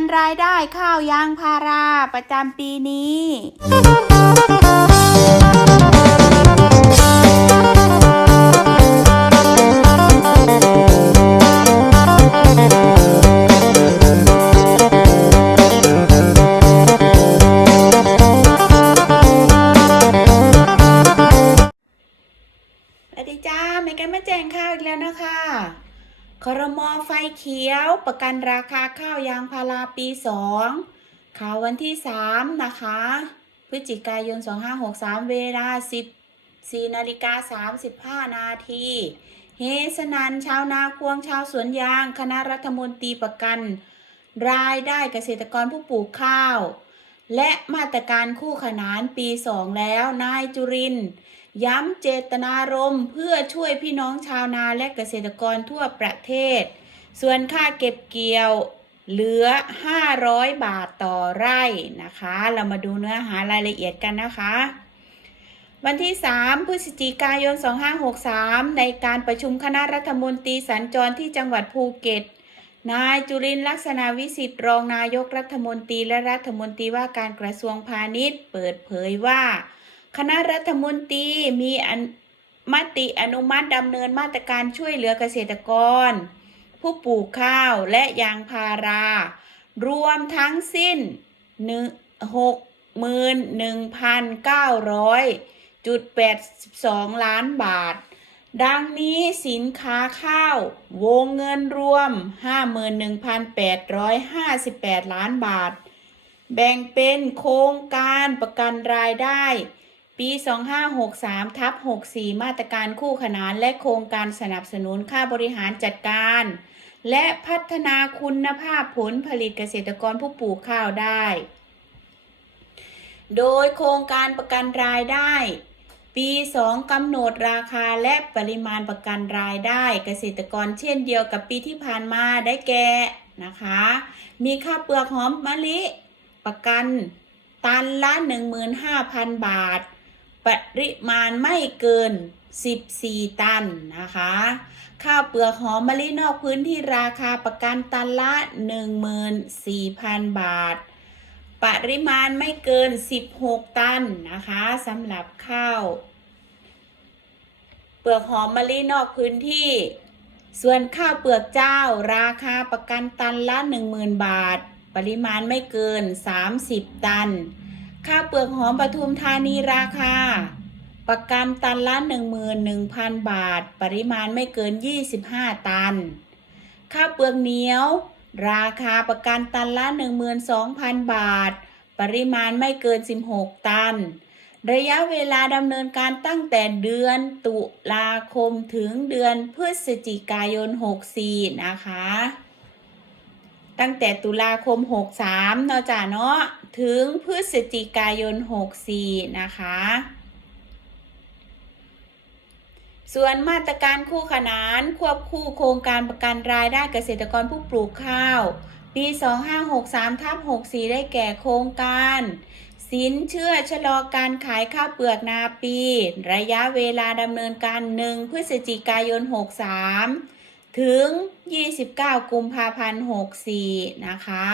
กันรายได้ข้าวยางพาราประจำปีนี้ ไฟเขียว ประกันราคาข้าวยางพาราปี2ข่าววันที่3นะคะ พฤศจิกายน 2563 เวลา 14นาฬิกา35 นาทีเฮสนันชาวนาควงชาวสวนยาง คณะรัฐมนตรีประกัน รายได้เกษตรกรผู้ปลูกข้าว และมาตรการคู่ขนานปี2แล้ว นายจุรินย้ำเจตนารมณ์เพื่อช่วยพี่น้องชาวนาและเกษตรกรทั่วประเทศ ส่วนค่าเก็บเกี่ยวเหลือ 500 บาทต่อไร่นะคะ เรามาดูเนื้อหารายละเอียดกันนะคะ วันที่ 3 พฤศจิกายน 2563 ในการประชุมคณะรัฐมนตรีสัญจรที่จังหวัดภูเก็ต นายจุรินลักษณะวิสิทธิ์รองนายกรัฐมนตรีและรัฐมนตรีว่าการกระทรวงพาณิชย์ เปิดเผยว่า คณะรัฐมนตรีมีมติอนุมัติดำเนินมาตรการช่วยเหลือเกษตรกร ผู้ปลูกข้าวและยางพารา รวมทั้งสิ้นหกหมื่นหนึ่งพันเก้าร้อยจุดแปดสองล้านบาท ดังนี้สินค้าข้าว วงเงินรวม 51,858 ล้านบาท แบ่งเป็นโครงการประกันรายได้ ปี 2563ทับ64 มาตรการคู่ขนานและโครงการสนับสนุนค่าบริหารจัดการ และพัฒนาคุณภาพผลผลิตเกษตรกรผู้ปลูกข้าวได้ โดยโครงการประกันรายได้ ปี 2กำหนดราคาและปริมาณประกันรายได้เกษตรกรเช่นเดียวกับปีที่ผ่านมาได้แก่นะคะ มีค่าเปลือกหอมมะลิประกันตันละ 15,000 บาท ปริมาณไม่เกิน 14 ตันนะคะ ข้าวเปลือกหอมมะลินอกพื้นที่ราคาประกันตันละ 14,000 บาท ปริมาณไม่เกิน 16 ตันนะคะสำหรับข้าว เปลือกหอมมะลินอกพื้นที่ ส่วนข้าวเปลือกเจ้าราคาประกันตันละ 10,000 บาท ปริมาณไม่เกิน 30 ตัน ข้าวเปลือกหอมปทุมธานีราคา ประกันตันละ 11,000 บาท ปริมาณไม่เกิน 25 ตัน ข้าวเปลือกเหนียว ราคาประกันตันละ 12,000 บาท ปริมาณไม่เกิน 16 ตัน ระยะเวลาดำเนินการตั้งแต่เดือนตุลาคมถึงเดือนพฤศจิกายน 64 นะคะ ตั้งแต่ตุลาคม 63เนาะจ้ะเนาะถึงพฤศจิกายน 64 นะคะ ส่วนมาตรการคู่ขนานควบคู่โครงการประกันรายได้เกษตรกรผู้ปลูกข้าว ปี 2563ทับ64 ได้แก่โครงการสินเชื่อชะลอการขายข้าวเปลือกนาปี ระยะเวลาดำเนินการ 1 พฤศจิกายน 63 ถึง 29 กุมภาพันธ์64 นะคะ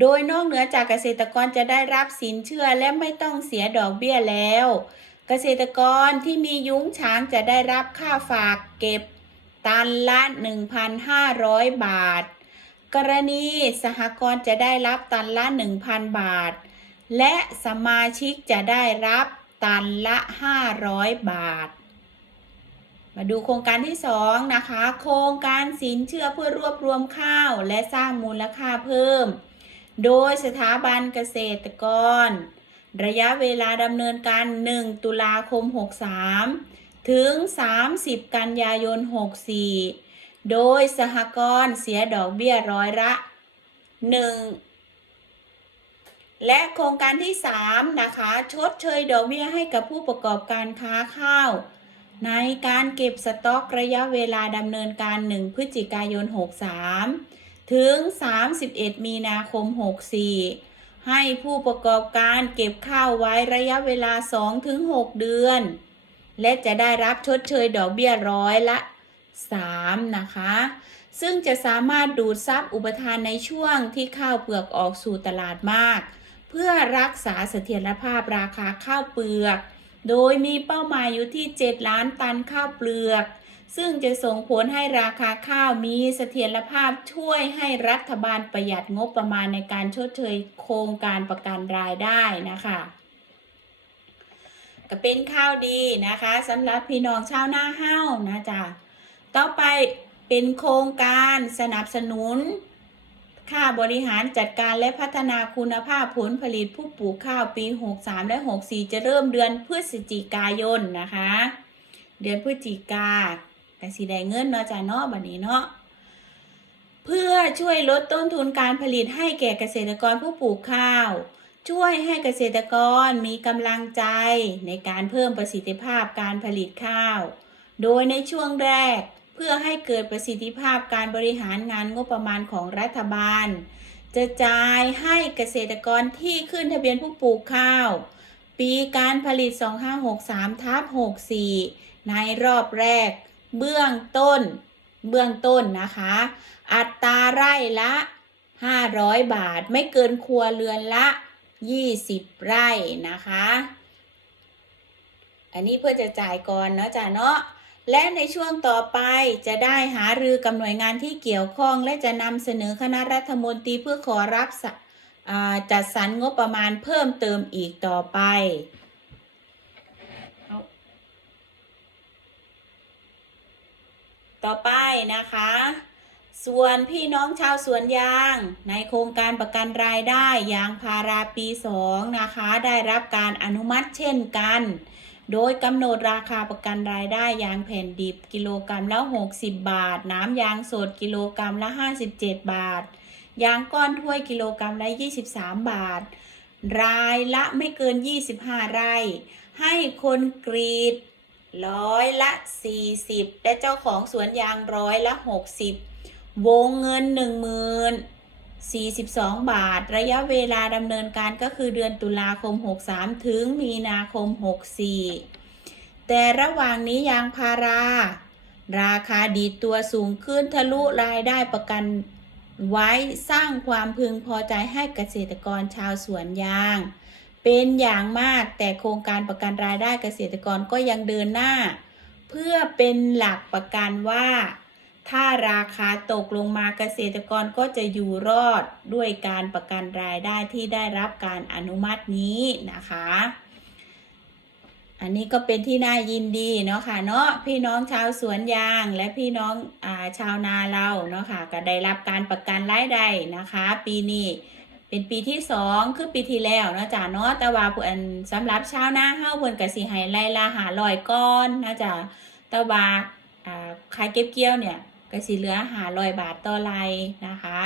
โดยนอกเหนือจากเกษตรกรจะได้รับสินเชื่อและไม่ต้องเสียดอกเบี้ยแล้ว เกษตรกรที่มียุ้งฉางจะได้รับค่าฝากเก็บตันละ 1,500 บาท กรณีสหกรณ์จะได้รับตันละ 1,000 บาท และสมาชิกจะได้รับตันละ 500 บาท มาดูโครงการที่2นะคะ โครงการสินเชื่อเพื่อรวบรวมข้าว และสร้างมูลค่าเพิ่ม โดยสถาบันเกษตรกร ระยะเวลาดำเนินการ 1 ตุลาคม 63 ถึง 30 กันยายน 64 โดยสหกรณ์เสียดอกเบี้ยร้อยละ 1 และโครงการที่ 3 นะคะ ชดเชยดอกเบี้ยให้กับผู้ประกอบการค้าข้าว ในการเก็บสต็อกระยะเวลาดำเนินการ 1 พฤศจิกายน 63 ถึง 31 มีนาคม 64 ให้ผู้ประกอบการเก็บข้าวไว้ระยะเวลา 2-6 เดือน และจะได้รับชดเชยดอกเบี้ยร้อยละ 3 นะคะ ซึ่งจะสามารถดูดซับอุปทานในช่วงที่ข้าวเปลือกออกสู่ตลาดมาก เพื่อรักษาเสถียรภาพราคาข้าวเปลือก โดยมีเป้าหมายอยู่ที่ 7 ล้านตันข้าวเปลือก ซึ่งจะส่งผลให้ราคาข้าวมีเสถียรภาพช่วยให้รัฐบาลประหยัดงบประมาณในการชดเชยโครงการประกันรายได้นะคะก็เป็นข้าวดีนะคะสำหรับพี่น้องชาวนาเฮ้านะจ๊ะต่อไปเป็นโครงการสนับสนุน ค่าบริหารจัดการและพัฒนาคุณภาพผลผลิตผู้ปลูกข้าวปี 63 และ 64 จะเริ่มเดือนพฤศจิกายนนะคะ เดือนพฤศจิกากสิได้เงินเนาะจ้ะเนาะบัดนี้เนาะเพื่อช่วยลดต้นทุนการผลิตให้แก่เกษตรกรผู้ปลูกข้าว ช่วยให้เกษตรกรมีกำลังใจในการเพิ่มประสิทธิภาพการผลิตข้าว โดยในช่วงแรก พื่อให้เกิดประสิทธิภาพการบริหารงานงบประมาณของรัฐบาล จะจ่ายให้เกษตรกรที่ขึ้นทะเบียนผู้ปลูกข้าว ปีการผลิต 2563ทับ64 ในรอบแรก เบื้องต้น เบื้องต้นนะคะ อัตราไร่ละ 500 บาทไม่เกินครัวเรือนละ 20 ไร่นะคะ อันนี้เพื่อจะจ่ายก่อนเนาะจ้ะเนาะ และในช่วงต่อไปจะได้หารือกับหน่วยงานที่เกี่ยวข้อง และจะนำเสนอคณะรัฐมนตรีเพื่อขอรับจัดสรรงบประมาณเพิ่มเติมอีกต่อไปต่อไปนะคะ ส่วนพี่น้องชาวสวนยางในโครงการประกันรายได้ยางพาราปี 2 นะคะ ได้รับการอนุมัติเช่นกัน โดยกำหนดราคาประกันรายได้ยางแผ่นดิบกิโลกรรัมละ 60 บาท น้ำยางสดกิโลกรรัมละ 57 บาท ยางก้อนถ้วยกิโลกรรัมละ 23 บาท รายละไม่เกิน 25 ไร่ ให้คนกรีดร้อยละ 40 และเจ้าของสวนยางร้อยละ 60 วงเงิน 10,000 42 บาท ระยะเวลาดำเนินการก็คือเดือนตุลาคม 63 ถึงมีนาคม 64 แต่ระหว่างนี้ยางพารา ราคาดีตัวสูงขึ้นทะลุรายได้ประกันไว้สร้างความพึงพอใจให้เกษตรกรชาวสวนยาง เป็นอย่างมากแต่โครงการประกันรายได้เกษตรกรก็ยังเดินหน้า เพื่อเป็นหลักประกันว่า ถ้าราคาตกลงมาเกษตรกรก็จะอยู่รอดด้วยการประกันรายได้ที่ได้รับการอนุมัตินี้นะคะ อันนี้ก็เป็นที่น่ายินดีเนาะค่ะเนาะพี่น้องชาวสวนยางและพี่น้องอาชาวนาเราเนาะค่ะก็ได้รับการประกันรายได้นะคะ ปีนี้เป็นปีที่สองคือปีที่แล้วเนาะจ้ะเนาะแต่ว่าเพิ่นสำหรับชาวนาเฮาเพิ่นก็สิให้ไลละหารอยก้อนนะจ้ะแต่ว่าอ่าขายเก็บเกี่ยวเนี่ย ก็สิเหลือหาร้อยบาทต่อไรนะคะ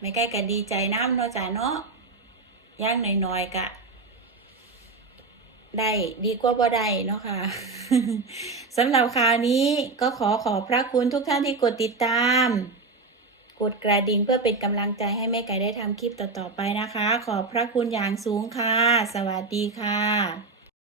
ไม่ใกล้ก็ดีใจน้ำเนาะจ้ะเนาะย่างน้อยๆก็ได้ดีกว่าบ่ได้เนาะค่ะสำหรับคราวนี้ก็ขอขอบพระคุณทุกท่านที่กดติดตาม กดกระดิ่งเพื่อเป็นกำลังใจให้แม่ไก่ได้ทำคลิปต่อๆไปนะคะ ขอบพระคุณอย่างสูงค่ะ สวัสดีค่ะ